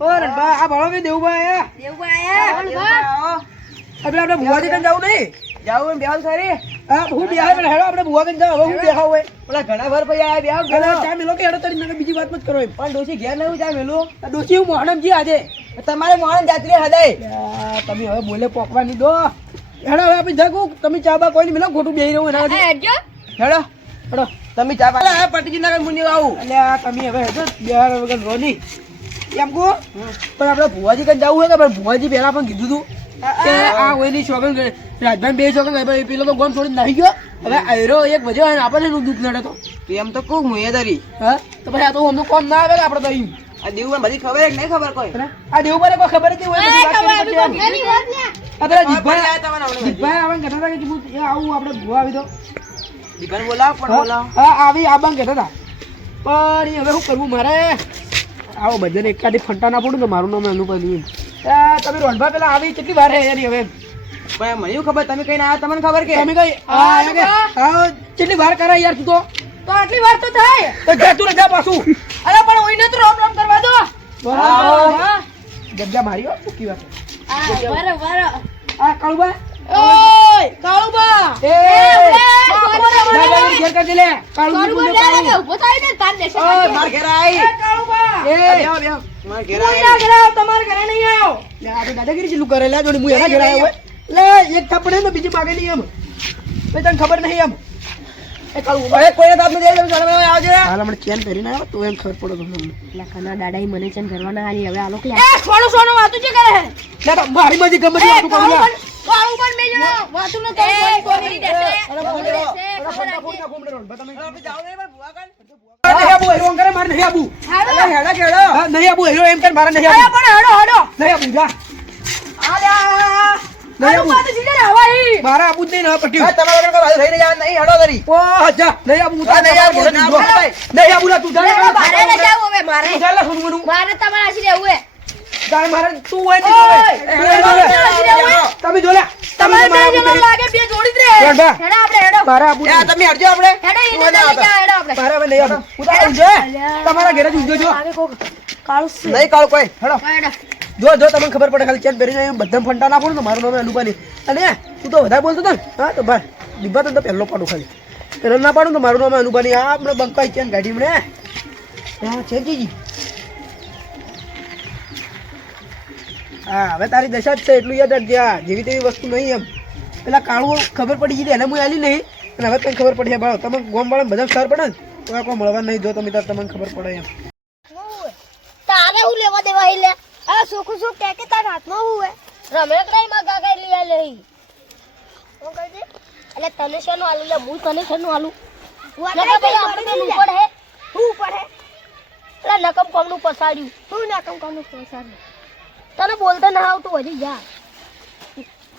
ઓ રણભા આ ભાળો કે દેવભા આયા આપણે ભુવાજી કન જાવું નહીં જાવું બેહાલ સારી હા હું બેહાલ પણ હેડો આપણે ભુવા કન જાવ હવે હું બેહાવ હોય ઓલા ઘણા વાર ભાઈ આયા બેહાવ ઘણા ચા મેલો કે હેડો તરી બીજી વાત મત કરો પણ ડોસી ઘેર નહી ચા મેલો ડોસી હું મોહણમ જી આજે તમારે મોહણ જાત્રી હદાય તમે હવે બોલે પોકવાની દો હેડો હવે આપણે જાગું તમે ચા બા કોઈ નહીં મેલો ખોટું બેહી રહ્યું એના હેડો હેડો તમે ચા બા આ પટીજી ના મુની આવું એટલે તમે હવે હેડો બેહાર વગર રો નહીં એમ કો પણ આપણે ભુવાજી કન જાવું હોય કે પણ ભુવાજી પહેલા પણ કીધું તું કે આ ઓઈની શોગન રાજભાઈ બે શોગન ભાઈ પેલો તો ગોમ છોડી નાખી ગયો હવે આયરો એક વજે અને આપણને નું દુઃખ નડે તો એમ તો કહું હું એ દરી હા તો પછી આ તો અમને કોમ ના આવે કે આપણે તો એમ આ દેવમાં બધી ખબર કે નહીં ખબર કોઈ આ દેવ પર કોઈ ખબર જ નહીં હોય બધી વાત કરી આપણે જીભાઈ આયા તમને જીભાઈ આવન કહેતા હતા કે આવું આપણે ભુવા આવી તો જીભાઈ બોલાવ પણ બોલાવ હા આવી આબંગ કહેતા હતા પણ હવે શું કરવું મારે આવો બધાને એકાદી ફંટા ના પડું તો મારું નામ અનુપમ તમે રોંઢભા પેલા આવી કેટલી વાર હે યાર હવે મને ખબર તમે કઈ ના તમને ખબર કે તમે કઈ કેટલી વાર કરાય યાર તું તો આટલી વાર તો થાય તો જા તું જા પાછું અરે પણ ઓઈને તો રામ રામ કરવા દો જગ્યા મારી હો શું કી વાત બરાબર આ કાળુબા ઓય કાળુબા એ ઘેર કર દે લે કાળુબા ઉભો થાય ને તાર દેશે માર ઘેર આઈ એ કાળુબા એ બેહો બેહો માર ઘેર આઈ તમાર ઘરે નહીં આયો લે આ તો દાદાગીરી ચલું કરે લે જોડી મુ એના ઘરે આયો લે એક થપડે ને બીજી માગે નહીં એમ મે તને ખબર નહીં એમ એ કાળુબા એ કોઈને તાપ ન દે તમે ઘરે આવજે હાલ મને ચેન કરીને આવ્યો તો એમ ખબર પડો તમને લે કના દાદાઈ મને ચેન કરવાના હાલી હવે આ લોકો એ છોડો છોડો વાતું જે કરે લે તો મારી મજી ગમે વાતું કરું કાળુબા મે જો વાતું ન તો કોની દેશે અરે ફોટા ઘૂમડે રોડ તમે આપણે જાવ ને ભુવા કન નહીં આબુ હેરો કરે માર નહીં આબુ હેડા કેડો નહીં આબુ હેરો એમ કર માર નહીં આબુ પણ હેડો હેડો નહીં આબુ જા આલ્યા નહીં આબુ તો જીગર હવાઈ મારા આબુ નહીં ના પટ્યું તમારા વગર કોઈ થઈ રહ્યા નહીં હેડો દરી ઓ જા નહીં આબુ તા નહીં આબુ નહીં આબુ લા તું જા મારે ન જાવ હવે મારે જા લા સુનમનું મારે તમારે આસી રહેવું હે તારે મારે તું હોય નહીં તમે જોલે તમે લાગે બે જોડી દે હેડા આપણે હેડો મારા આબુ એ તમે હડજો આપણે હેડો ઈને જા હેડો આપણે મારા નહીં આબુ ઉતાર ઉજે તમારા ઘરે જ ઉજજો આવે કો કાળુ નહીં કાળુ કોઈ હેડો જો જો તમને ખબર પડે ખાલી ચેન પહેરી જાય બધા ફંટા નાખો ને મારું નામ અનુપાની અને તું તો વધારે બોલતો હતો ને હા તો બસ ડિબ્બા તો પહેલો પાડું ખાલી પહેલો ના પાડું તો મારું નામ અનુપાની આ આપણે બંકાઈ ચેન ગાડી મને હા ચેન જીજી હા હવે તારી દશા જ છે એટલું યાદ રાખજે જેવી તેવી વસ્તુ નહીં એમ પેલા કાળું ખબર પડી ગઈ એને હું આલી નહીં અને હવે તને ખબર પડી ભાવ તમે ગોમ વાળા બધા ખબર પડે ને તો કોઈ મળવા નહીં જો તમે તમને ખબર પડે એમ તારે હું લેવા દેવા લે આ સુખું સુખ કે તાર હાથમાં હું હે રમેકડાઈ માં ગાગા લઈ લઈ હું કહી દે એટલે તને શેનો આલુ લે હું તને શેનો આલુ નકા ભાઈ આપણે ઉપર હે હું ઉપર હે એટલે નકમ કોમનું પસાડ્યું હું નકમ કોમનું પસાડ્યું તને બોલતા ના આવતું હજી જા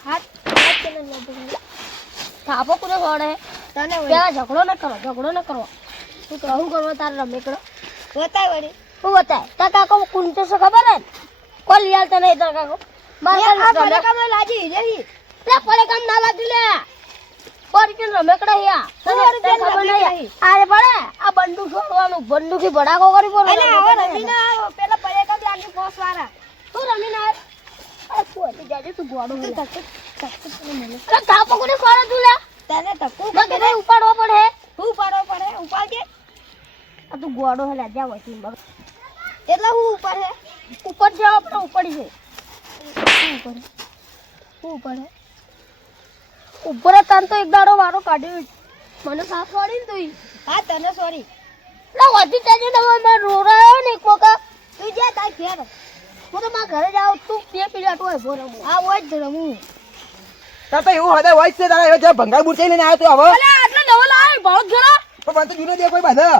હાથ કેને ન બોલ થાપો કોને છોડે તને પેલા ઝઘડો ન કરો તું કહું કરવા તાર રમેકડો બતાય વળી હું બતાય તા કાકો કુંતે સે ખબર હે કોલ યાર તને તા કાકો મારા પડે કામ લાજી જઈ લે પડે કામ ના લાગી લે પર કે રમેકડા યા તને ખબર નહીં આરે પડે આ બંદૂક છોડવાનું બંદૂકી ભડાકો કરી પડે અલે હવે રમીના પેલા પડે કામ લાગી પોસ વાળા તું રમીના આ તું જાજે તું ગોડો લે તક થાપો કોને છોડે તું લે તને તકુ કે ઉપાડવો પડે હું ઉપાડવો પડે ઉપાડ કે આ તું ગોડો હે જા વસી એટલે હું ઉપર હે ઉપર જાવ આપણે ઉપડી છે ઉપર ઉપર તાન તો એક દાડો વારો કાઢ્યો મને સાફ છોડી ને તું હા તને સોરી લા વધી તેજે તમે રોરાયો ને એક મોકા તું જા તા ઘેર હું તો મારા ઘરે જાવ તું બે પીડા હોય ભોરમ આ હોય જ રમું તા તો એવું હદે હોય છે તારા જે ભંગાર બુટ લઈને આવ્યો તું હવે અલે આટલા નવો લાય બહુ ઘણા પણ તો જૂનો દે કોઈ બાધા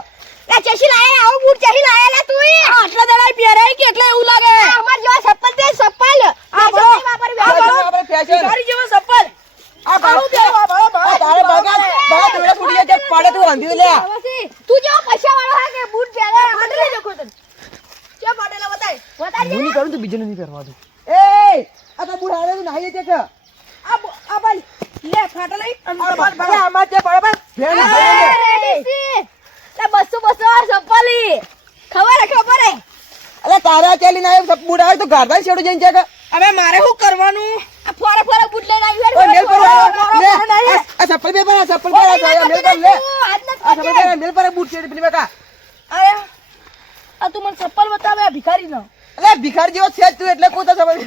લા ચેસી લાયા આવો બૂટ ચેસી લાયા લે તું આટલા દડાઈ પહેરાય કે એટલે એવું લાગે અમાર જેવા ચપ્પલ દે ચપ્પલ આ બરો આપણે ફેશન તારી જેવા ચપ્પલ આ બાળો દે આ તારે બગા તુડે ફૂટી જાય પડે તું અંધી લે તું જેવો પૈસા વાળો હે કે બૂટ પહેરે આટલે દેખો તને કે પાડેલા બતાય હું નહીં કરું તો બીજું નહીં કરવા દઉં એ આ તો બૂટ હારે નાહી છે કે આ બાલ લે ફાટે લઈ આમાં જે બરાબર ભેણ લે 200 આ ચપ્પલી ખબર હે અલે તારા ચાલી ના બૂટ આવે તો ગારડા છેડો જઈને ચેક હવે મારે શું કરવાનું આ ફોરે ફોરે બુટ લઈને આવી ઓય મેલ પર આ ચપ્પલ બે પર આ ચપ્પલ પર આ મેલ પર લે આ ચપ્પલ પર મેલ પર બૂટ છે પેલી બકા આયા આ તું મને ચપ્પલ બતાવે આ ભિખારી નો અલે ભિખારી જેવો છે તું એટલે કોતા સમજ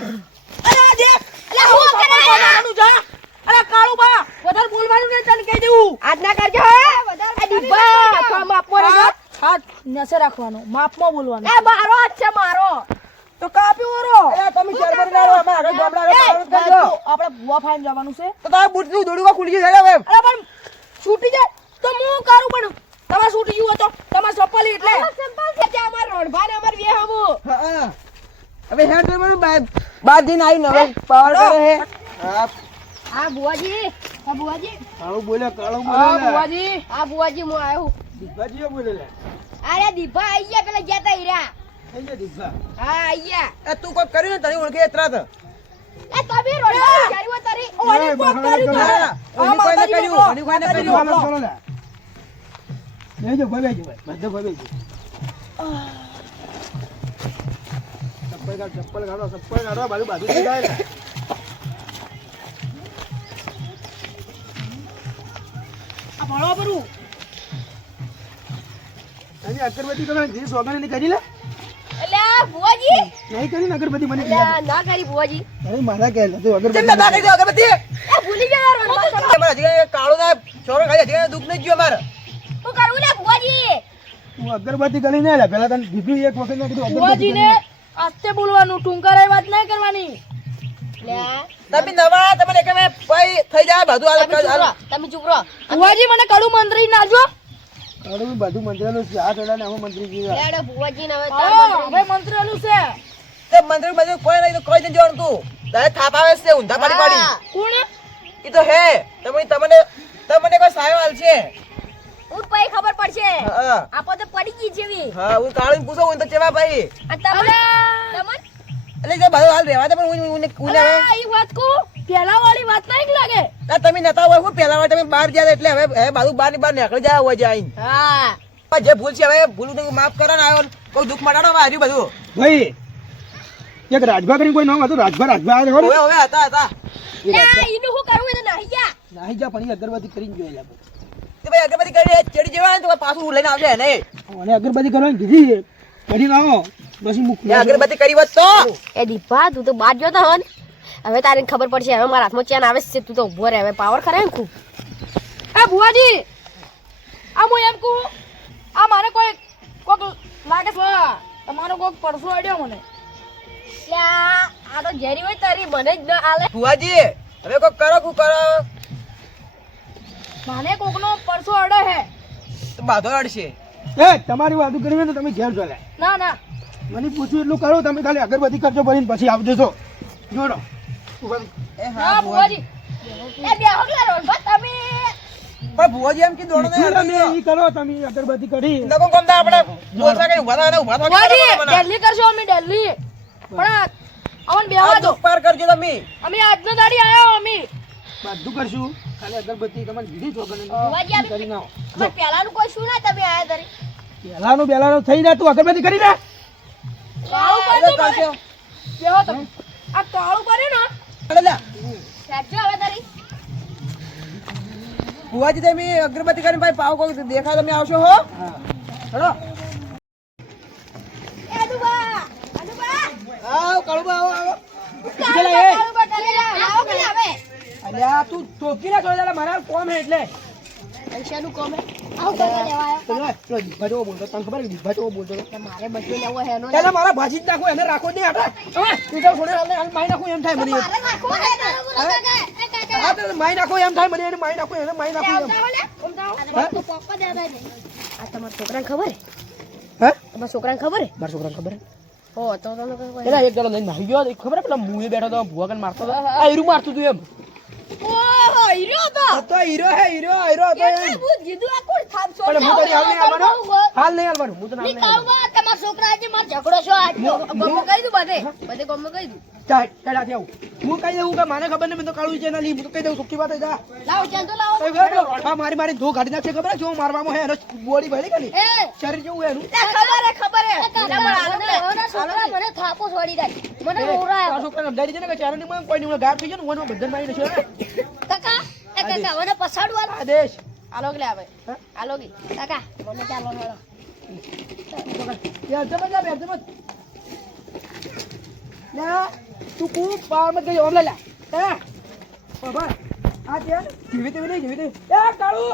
અરે આ દેખ અલે હું કરાવાનું જા અરે કાળુ બા વધારે બોલવાનું નહીં તને કહી દેવું આજ ના કરજો આ ડીબા કામ આપો રે હાથ નસે રાખવાનો માપમાં બોલવાનું એ મારો હાથ છે મારો તો કાપ્યો ઓરો અલે તમે શરબર ના રો અમે આગળ ગામડા આગળ કરજો આપણે ભુવા ફાઈન જવાનું છે તો તારા બૂટ નું દોડવા ખુલી જશે હવે અરે પણ છૂટી જાય તો હું કરું પણ તમાર છૂટી ગયું તો તમાર ચપ્પલ એટલે ચપ્પલ છે અમાર રોડભા ને અમાર વેહબુ હા હવે હેડ પર બાદ દિન આવી હવે પાવર કરે હે હા હા બુવાજી કાળો બોલે હા બુવાજી હા બુવાજી હું આવ્યો દીપાજીઓ બોલે લે અરે દીભા આઈ ગયા પેલા જતા હીરા થઈ જા દીપા હા આઈ ગયા એ તું કોઈ કર્યું ને તને ઓળખે ત્રાત એ તબી રોડભા જારી તારી ઓની કોક કર્યું ઓની કોઈ ને કર્યું લેજો ભાઈ બધો ભાઈ ચપ્પલ ગાડો બાજુ જાય આ ભણવા પરું અને અગરબત્તી તો જે સોગાને કરી લે અલ્યા બુવાજી નહીં કરી ને અગરબત્તી મને અલ્યા ના કરી બુવાજી અરે મારા કે તો અગરબત્તી ના કરી દો અગરબત્તી એ ભૂલી ગયા રોડભા મારા જે કાળો ના છોરો ખાઈ જે દુખ નહીં જ્યો મારે હું કરું લે બુવાજી હું અગરબત્તી કરી ને પેલા તને દીધું એક વખત મેં કીધું બુવાજી ને આસ્તે બોલવાનું ટુંકારાય વાત નહીં કરવાની તમે નવા તમને કે ભાઈ થઈ જાય બધું હાલ તમે ચૂપ રહો બુવાજી મને કડું મંત્રી નાજો અરે બધું મંત્રીનું છે આ ટોળા ને હું મંત્રી જીવા લેડે બુવાજી ને હવે મંત્રીનું છે તે મંત્રી બધું કોઈ નહીં તો કોઈ નહીં જોવાનું તું તારે થાપ આવે છે ઊંધા પાડી પાડી કોણ ઈ તો હે તમને કોઈ સાયો હાલ છે હું પઈ ખબર પડશે હા આપો તો પડી ગઈ જેવી હા હું કાળીને પૂછો હું તો કેવા ભાઈ આ તમને એટલે કે બધું હાલ રહેવા દે પણ હું ઈ વાત કો પેલા વાળી વાત નહીં લાગે આ તમે નતા હોય હું પેલા વાર તમે બહાર ગયા એટલે હવે બાજુ બહાર ની બહાર નીકળી જાય હોય જાય હા જે ભૂલ છે હવે ભૂલ તો માફ કરો ને આવ્યો કોઈ દુઃખ મટાડો આજુ બધું ભાઈ એક રાજભા કરીને કોઈ નામ હતું રાજભા આવ્યો હવે હતા ઈનું હું કરું એ નહીં ગયા નાહી જા પણ અગરબત્તી કરીને જોઈ તે ભાઈ અગરબત્તી કરી ચડી જવા ને તો પાછું લઈને આવજે ને અને અગરબત્તી કરવાની કીધી કરી લાવો પછી મુક અગરબત્તી કરી વાત તો એ દીપા તું તો બાદ જોતા હો ને હવે તારી ખબર પડશે હવે મારા હાથમાં ચેન આવે છે તું તો ઉભો રહે હવે પાવર ખરે ને ખૂબ એ ભુવાજી આ હું એમ કહું આ મારે કોક લાગે છે તમારો કોક પરસો આડ્યો મને આ તો જેરી હોય તારી મને જ ન આલે ભુવાજી હવે કોક કરો કુ કરો મને કોકનો પરસો અડે હે તો બાધો અડશે એ તમારી વાત કરવી તો તમે ઘેર ચાલે ના મને પૂછ્યું એટલું કરો તમે ખાલી અગરબત્તી કરજો પછી આવજો છો જોડો એ હા ભુવાજી એ બે હોગલા રોલ બસ તમે પણ ભુવાજી એમ કી દોડો ને તમે ઈ કરો તમે અગરબત્તી કરી લોકો કોમ દા આપણે બોલતા કે ઉભા થા ભુવાજી દિલ્હી કરશો અમે દિલ્હી પણ અમન બેવા દો પાર કરજો તમે અમે આજનો દાડી આયા અમે બધું કરશું ખાલી અગરબત્તી તમને દીધી છો ભુવાજી અમે કરી નાઓ પણ પેલાનું કોઈ શું ના તમે આયા તારી બેલાનું થઈ જાય તું અગરબત્તી કરી દે કાળું કરી કરશો કેવો તમે આ કાળું કર્યું ને સાચો હવે તારી ભુવાજી તમે અગરબત્તી કરીને ભાઈ પાવ કોઈ દેખા તમે આવશો હો હેલો એ દુબા આવ કાળુબા આવો કાળુબા કરી આવો કે આવે અલ્યા તું ટોકી ના છોડે મારા કોમ હે એટલે પૈસાનું કોમ હે આવ કરવા દેવાય ચલો દીભાજો બોલતો તને ખબર દીભાજો બોલતો મારે બધું લેવો હે નો એટલે મારા ભાજી જ નાખો એને રાખો નહીં આટા તું તો છોડે હાલ માઈ નાખો એમ થાય મને મારે નાખો હે કાકા હા તો માઈ નાખો એમ થાય મને એને માઈ નાખો એને માઈ નાખો એમ તો પપ્પા દેતા નહીં આ તમારા છોકરાને ખબર હે હે તમારા છોકરાને ખબર હે મારા છોકરાને ખબર ઓ તો તમને ખબર પેલા એક જણો લઈને નાહી ગયો ખબર પેલા મુએ બેઠો તો ભુવાકન મારતો હતો આ હીરું મારતું તું એમ ઓહો હીરો તો હીરો હે હીરો હતો એટલે હું કીધું આ કોણ થાપ છો પણ હું તો હાલ નહીં આવવાનો હું તો ની કાળવા મારા છોકરા આજે મારો ઝઘડો છો આજ ગમો કહી દઉં બધે ગમો કહી દઉં ચાલ ચાલ આથી આવું હું કહી દઉં કે મને ખબર નહીં મેં તો કાળું છે ના લી હું તો કહી દઉં સુખી વાત જા લાવો ચાલ તો લાવો હા મારી મારી ધો કાઢી નાખશે ખબર જો મારવામાં હે એનો બોડી ભરી ગઈ એ શરીર જેવું એનું ખબર હે છોકરા મને થાપો છોડી દે મને રોરાય આ છોકરાને સમજાવી દેજે ને કે ચારણી માં કોઈ નહીં ગાયબ થઈ જાય ને ઓનો બધન મારી દેશે કાકા એ કાકા મને પછાડું હાલ આદેશ આલો કે આવે આલો કે કાકા મને ચાલો હાલો યાર જમત જા જમત ના તું ખૂબ પાર મત ગઈ ઓમ લે હે બાબા આ છે જીવિત નહીં જીવિત એ કાળુ